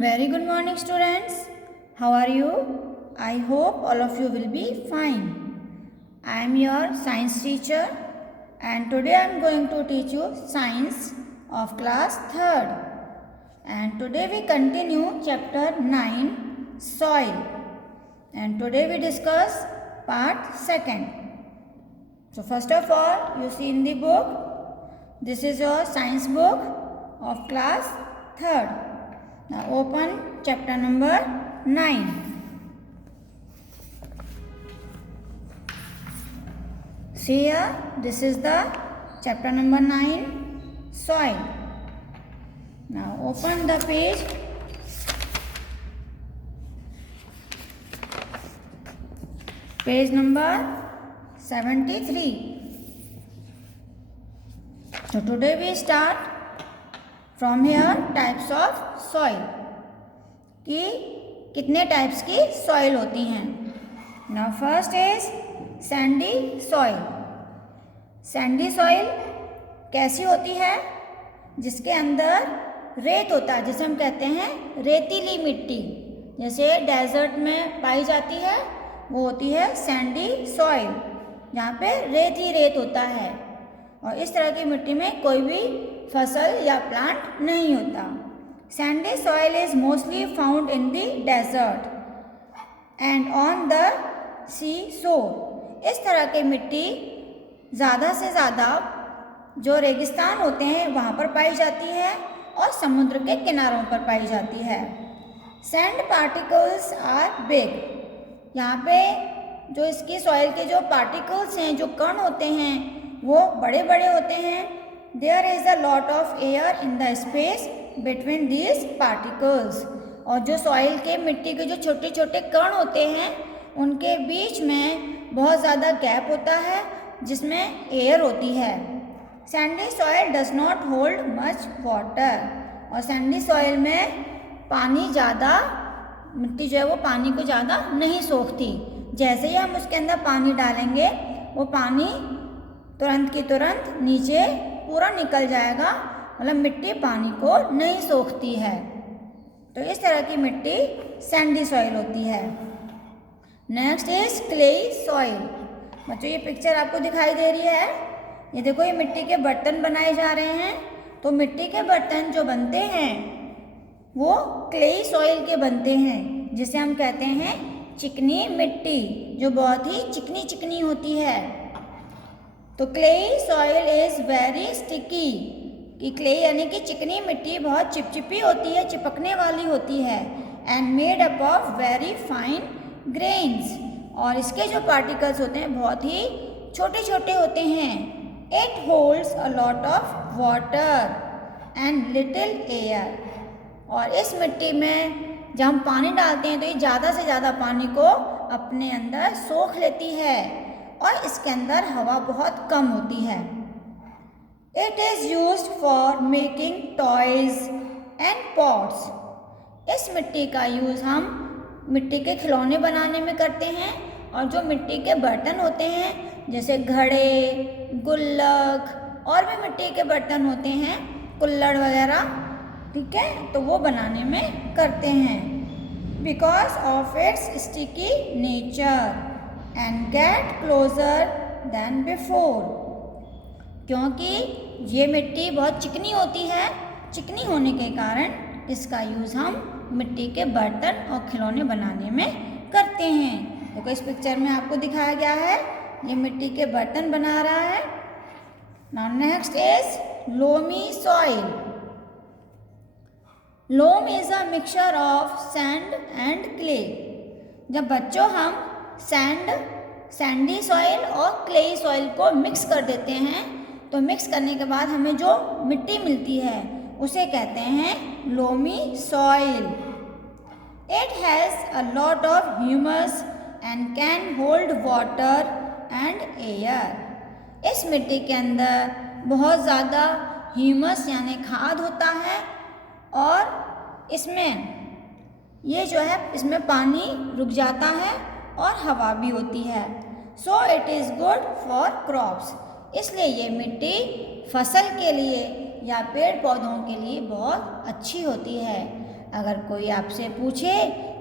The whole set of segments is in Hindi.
Very good morning, students. How are you? I hope all of you will be fine. I am your science teacher and today I am going to teach you science of class 3rd. And today we continue chapter 9, soil. And today we discuss part 2nd. So first of all, you see in the book, this is your science book of class 3rd. Now open chapter number 9. See here, this is the chapter number 9, soil. Now open the page. Page number 73. So today we start from here types of soil कि कितने टाइप्स की सॉइल होती हैं. Now first is Sandy soil. Sandy soil कैसी होती है? जिसके अंदर रेत होता है, जिसे हम कहते हैं रेतीली मिट्टी, जैसे डेजर्ट में पाई जाती है, वो होती है सैंडी सॉइल, जहाँ पे रेत ही रेत होता है और इस तरह की मिट्टी में कोई भी फसल या प्लांट नहीं होता. Sandy soil is mostly found in the desert and on the seashore. इस तरह की मिट्टी ज़्यादा से ज़्यादा जो रेगिस्तान होते हैं वहाँ पर पाई जाती है और समुद्र के किनारों पर पाई जाती है. Sand particles are big. यहाँ पे जो इसकी सॉइल के जो पार्टिकल्स हैं, जो कण होते हैं, वो बड़े बड़े होते हैं. There is a lot of air in the space between these particles. और जो सॉइल के मिट्टी के जो छोटे छोटे कण होते हैं, उनके बीच में बहुत ज़्यादा गैप होता है जिसमें एयर होती है. Sandy soil does not hold much water. और सैंडी सॉइल में पानी ज़्यादा, मिट्टी जो है वो पानी को ज़्यादा नहीं सोखती. जैसे ही हम उसके अंदर पानी डालेंगे, वो पानी तुरंत की तुरंत नीचे पूरा निकल जाएगा, मतलब मिट्टी पानी को नहीं सोखती है. तो इस तरह की मिट्टी सैंडी सॉइल होती है. Next is clayey soil. बच्चों ये पिक्चर आपको दिखाई दे रही है, ये देखो, ये मिट्टी के बर्तन बनाए जा रहे हैं. तो मिट्टी के बर्तन जो बनते हैं वो क्लेई सॉइल के बनते हैं, जिसे हम कहते हैं चिकनी मिट्टी, जो बहुत ही चिकनी चिकनी होती है. तो clayey soil is very sticky. कि क्ले यानी कि चिकनी मिट्टी बहुत चिपचिपी होती है, चिपकने वाली होती है. And made up of very fine grains. और इसके जो पार्टिकल्स होते हैं बहुत ही छोटे छोटे होते हैं. It holds a lot of water and little air. और इस मिट्टी में जब हम पानी डालते हैं तो ये ज़्यादा से ज़्यादा पानी को अपने अंदर सोख लेती है और इसके अंदर हवा बहुत कम होती है. It is used for making toys and pots. इस मिट्टी का यूज़ हम मिट्टी के खिलौने बनाने में करते हैं और जो मिट्टी के बर्तन होते हैं, जैसे घड़े, गुल्लक और भी मिट्टी के बर्तन होते हैं, कुल्हड़ वगैरह, ठीक है, तो वो बनाने में करते हैं. Because of its sticky nature and get closer than before. क्योंकि ये मिट्टी बहुत चिकनी होती है, चिकनी होने के कारण इसका यूज़ हम मिट्टी के बर्तन और खिलौने बनाने में करते हैं. देखो इस पिक्चर में आपको दिखाया गया है, ये मिट्टी के बर्तन बना रहा है. Now next is loamy soil. Loam is a mixture of sand and clay. जब बच्चों हम सैंडी सॉइल और क्लेई सॉइल को मिक्स कर देते हैं, तो मिक्स करने के बाद हमें जो मिट्टी मिलती है उसे कहते हैं loamy soil. It has a lot of humus and can hold water and air. इस मिट्टी के अंदर बहुत ज़्यादा ह्यूमस यानी खाद होता है और इसमें ये जो है इसमें पानी रुक जाता है और हवा भी होती है. So it is good for crops. इसलिए ये मिट्टी फसल के लिए या पेड़ पौधों के लिए बहुत अच्छी होती है. अगर कोई आपसे पूछे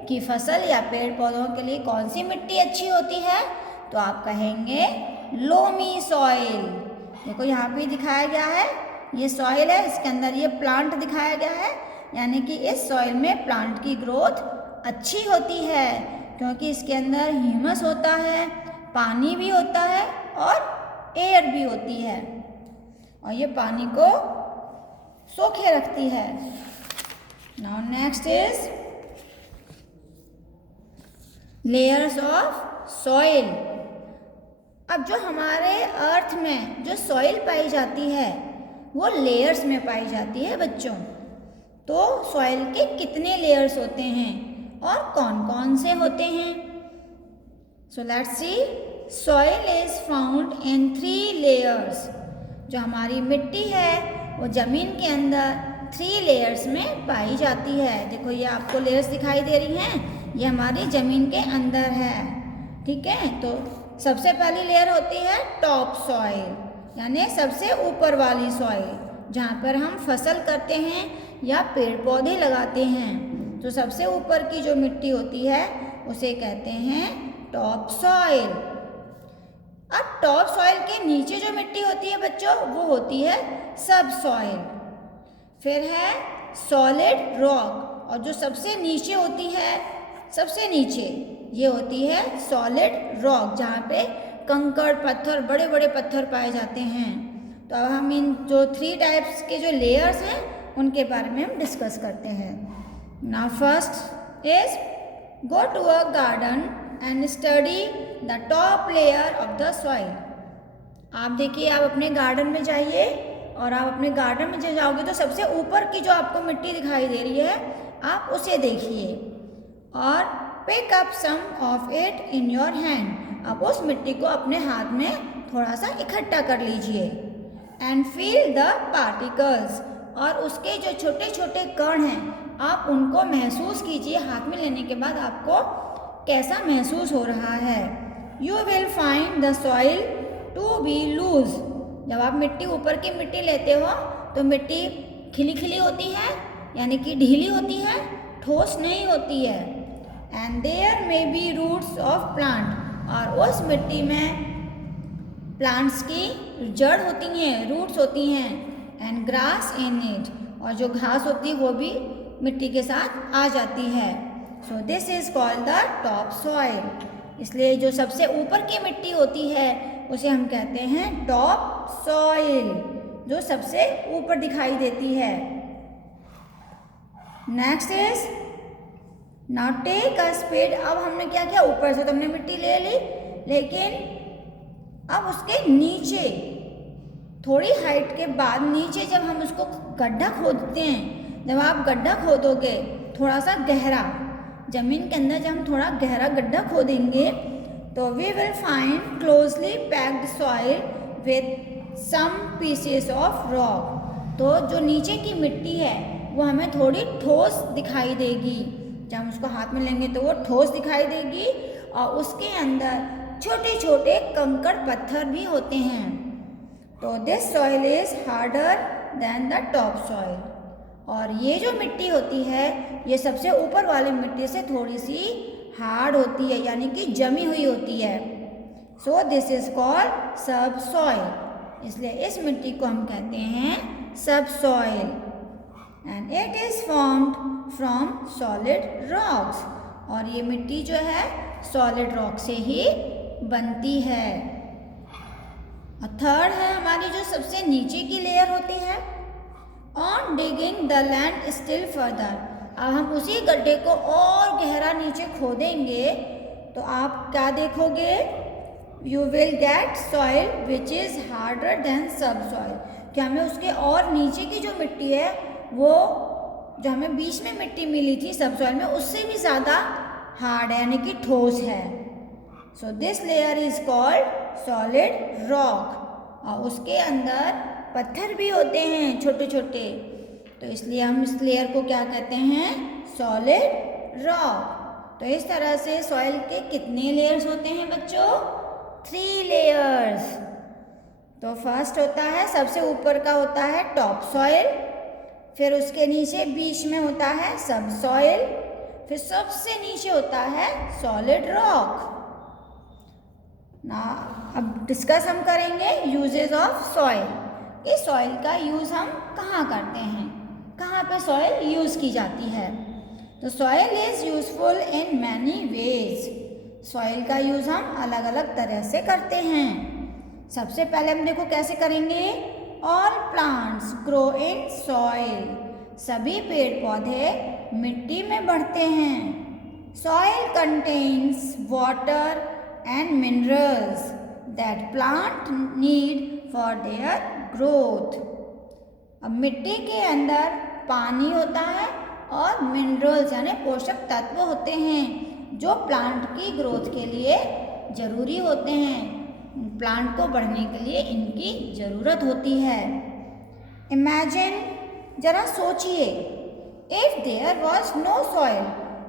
कि फसल या पेड़ पौधों के लिए कौन सी मिट्टी अच्छी होती है तो आप कहेंगे लोमी सॉइल। देखो यहाँ पे दिखाया गया है, ये सॉइल है, इसके अंदर ये प्लांट दिखाया गया है, यानी कि इस सॉइल में प्लांट की ग्रोथ अच्छी होती है क्योंकि इसके अंदर ह्यूमस होता है, पानी भी होता है और एयर भी होती है और ये पानी को सोखे रखती है। Now next is layers of soil. अब जो हमारे अर्थ में जो सॉइल पाई जाती है वो लेयर्स में पाई जाती है बच्चों। तो सॉइल के कितने लेयर्स होते हैं और कौन कौन से होते हैं? So let's see. Soil is found in 3 layers. जो हमारी मिट्टी है वो ज़मीन के अंदर 3 लेयर्स में पाई जाती है। देखो ये आपको लेयर्स दिखाई दे रही हैं, ये हमारी ज़मीन के अंदर है, ठीक है। तो सबसे पहली लेयर होती है टॉप सॉइल, यानी सबसे ऊपर वाली सॉइल जहाँ पर हम फसल करते हैं या पेड़ पौधे लगाते हैं। तो सबसे ऊपर की जो मिट्टी होती है उसे कहते हैं टॉप सॉइल। अब टॉप सॉइल के नीचे जो मिट्टी होती है बच्चों वो होती है सब सॉइल। फिर है सॉलिड रॉक, और जो सबसे नीचे होती है, सबसे नीचे ये होती है सॉलिड रॉक जहाँ पे कंकड़ पत्थर, बड़े बड़े पत्थर पाए जाते हैं। तो अब हम इन जो 3 टाइप्स के जो लेयर्स हैं उनके बारे में हम डिस्कस करते हैं। Now first is go to a garden and study the top layer of the soil. आप देखिए, आप अपने गार्डन में जाइए और आप अपने गार्डन में जाओगे तो सबसे ऊपर की जो आपको मिट्टी दिखाई दे रही है आप उसे देखिए और pick up some of it in your hand. अब उस मिट्टी को अपने हाथ में थोड़ा सा इकट्ठा कर लीजिए एंड फील द पार्टिकल्स, और उसके जो छोटे छोटे कण हैं आप उनको महसूस कीजिए। हाथ में लेने के बाद आपको कैसा महसूस हो रहा है। You will find the soil to be loose. जब आप मिट्टी, ऊपर की मिट्टी लेते हो तो मिट्टी खिली खिली होती है, यानी कि ढीली होती है, ठोस नहीं होती है। And there may be roots of plant, और उस मिट्टी में प्लांट्स की जड़ होती हैं, रूट्स होती हैं। एंड ग्रास इन इट, और जो घास होती है वो भी मिट्टी के साथ आ जाती है। So this is called the top soil. इसलिए जो सबसे ऊपर की मिट्टी होती है उसे हम कहते हैं टॉप सॉइल, जो सबसे ऊपर दिखाई देती है। Next is now take a spade. अब हमने क्या किया, ऊपर से तो हमने मिट्टी ले ली, लेकिन अब उसके नीचे थोड़ी हाइट के बाद नीचे जब हम उसको गड्ढा खोदते हैं, जब आप गड्ढा खोदोगे थोड़ा सा गहरा, ज़मीन के अंदर जब हम थोड़ा गहरा गड्ढा खोदेंगे तो we will find closely packed soil with some pieces of rock. तो जो नीचे की मिट्टी है वो हमें थोड़ी ठोस दिखाई देगी। जब हम उसको हाथ में लेंगे तो वो ठोस दिखाई देगी और उसके अंदर छोटे छोटे कंकड़ पत्थर भी होते हैं। तो this soil is harder than the top soil. और ये जो मिट्टी होती है ये सबसे ऊपर वाली मिट्टी से थोड़ी सी हार्ड होती है, यानी कि जमी हुई होती है। सो दिस इज कॉल्ड सब सॉइल। इसलिए इस मिट्टी को हम कहते हैं सब soil. And it is formed from solid rocks. और ये मिट्टी जो है सॉलिड रॉक से ही बनती है। और थर्ड है हमारी जो सबसे नीचे की लेयर होती है। On digging the land still further. अब हम उसी गड्ढे को और गहरा नीचे खोदेंगे तो आप क्या देखोगे, you will get soil which is harder than सब सॉइल। कि हमें उसके और नीचे की जो मिट्टी है वो जो हमें बीच में मिट्टी मिली थी सब सॉइल में उससे भी ज़्यादा हार्ड है, यानी कि ठोस है। So this layer is called solid rock. और उसके अंदर पत्थर भी होते हैं छोटे छोटे, तो इसलिए हम इस लेयर को क्या कहते हैं, सॉलिड रॉक। तो इस तरह से सॉइल के कितने लेयर्स होते हैं बच्चों, 3 लेयर्स। तो फर्स्ट होता है, सबसे ऊपर का होता है टॉप सॉइल, फिर उसके नीचे बीच में होता है सब सॉइल, फिर सबसे नीचे होता है सॉलिड रॉक। ना अब डिस्कस हम करेंगे यूजेस ऑफ सॉइल, कि सॉइल का यूज़ हम कहाँ करते हैं, कहाँ पे सॉइल यूज़ की जाती है। तो soil is useful in many ways. Soil का यूज़ हम अलग अलग तरह से करते हैं। सबसे पहले हम देखो कैसे करेंगे। All plants grow in soil. सभी पेड़ पौधे मिट्टी में बढ़ते हैं। Soil contains water and minerals that plant need for their growth. अब मिट्टी के अंदर पानी होता है और मिनरल्स यानी पोषक तत्व होते हैं जो प्लांट की ग्रोथ के लिए ज़रूरी होते हैं। प्लांट को बढ़ने के लिए इनकी ज़रूरत होती है। इमेजिन, जरा सोचिए, if there was no soil,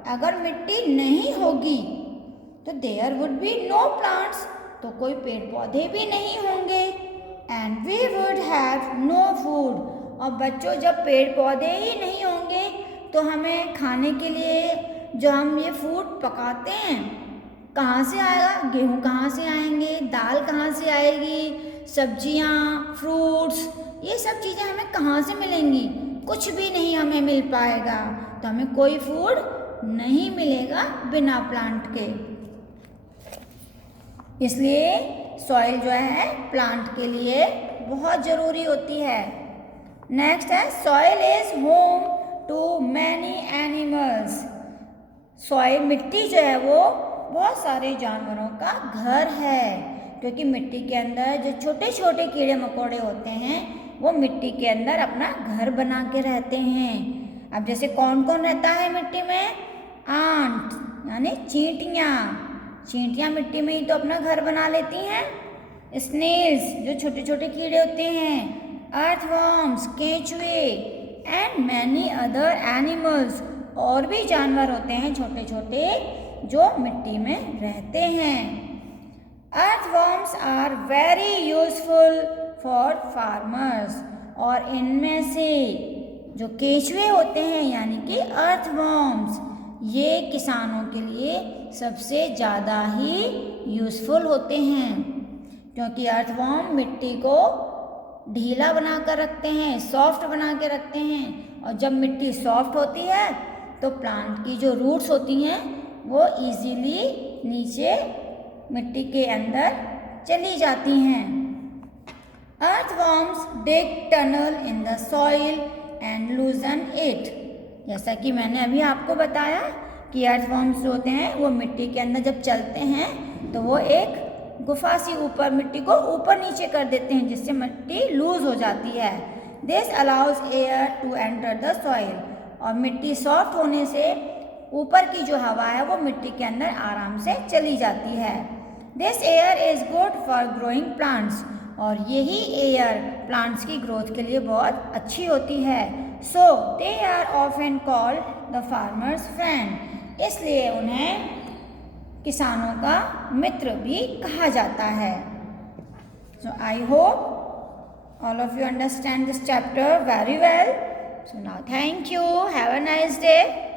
अगर मिट्टी नहीं होगी तो there would be no plants, तो कोई पेड़ पौधे भी नहीं होंगे। And we would have no food, और बच्चों जब पेड़ पौधे ही नहीं होंगे तो हमें खाने के लिए जो हम ये फूड पकाते हैं कहाँ से आएगा। गेहूँ कहाँ से आएंगे, दाल कहाँ से आएगी, सब्जियाँ, फ्रूट्स, ये सब चीज़ें हमें कहाँ से मिलेंगी। कुछ भी नहीं हमें मिल पाएगा, तो हमें कोई फूड नहीं मिलेगा बिना प्लांट के। इसलिए सॉइल जो है प्लांट के लिए बहुत ज़रूरी होती है। नेक्स्ट है soil is home to many animals. Soil, मिट्टी जो है वो बहुत सारे जानवरों का घर है, क्योंकि मिट्टी के अंदर जो छोटे छोटे कीड़े मकोड़े होते हैं वो मिट्टी के अंदर अपना घर बना के रहते हैं। अब जैसे कौन कौन रहता है मिट्टी में, आंट यानी चींटियाँ। चींटियाँ मिट्टी में ही तो अपना घर बना लेती हैं। स्नेल्स जो छोटे छोटे कीड़े होते हैं, अर्थवॉर्म्स केंचुए, एंड मैनी अदर एनिमल्स, और भी जानवर होते हैं छोटे छोटे जो मिट्टी में रहते हैं। Earthworms are very useful for farmers, और इनमें से जो केंचुए होते हैं यानी कि अर्थवॉर्म्स, ये किसानों के लिए सबसे ज़्यादा ही यूज़फुल होते हैं, क्योंकि अर्थवॉर्म मिट्टी को ढीला बना कर रखते हैं, सॉफ्ट बना के रखते हैं, और जब मिट्टी सॉफ्ट होती है तो प्लांट की जो रूट्स होती हैं वो इजीली नीचे मिट्टी के अंदर चली जाती हैं। Earthworms dig tunnel in the soil and लूजन it. जैसा कि मैंने अभी आपको बताया कि अर्थवॉर्म्स होते हैं वो मिट्टी के अंदर जब चलते हैं तो वो एक गुफा सी ऊपर मिट्टी को ऊपर नीचे कर देते हैं, जिससे मिट्टी लूज हो जाती है। This allows air to enter the soil, और मिट्टी सॉफ्ट होने से ऊपर की जो हवा है वो मिट्टी के अंदर आराम से चली जाती है। This air is good for growing plants, और यही एयर प्लांट्स की ग्रोथ के लिए बहुत अच्छी होती है। So they are often called the farmers friend, इसलिए उन्हें किसानों का मित्र भी कहा जाता है। So I hope all of you understand this chapter very well. So now thank you. Have a nice day.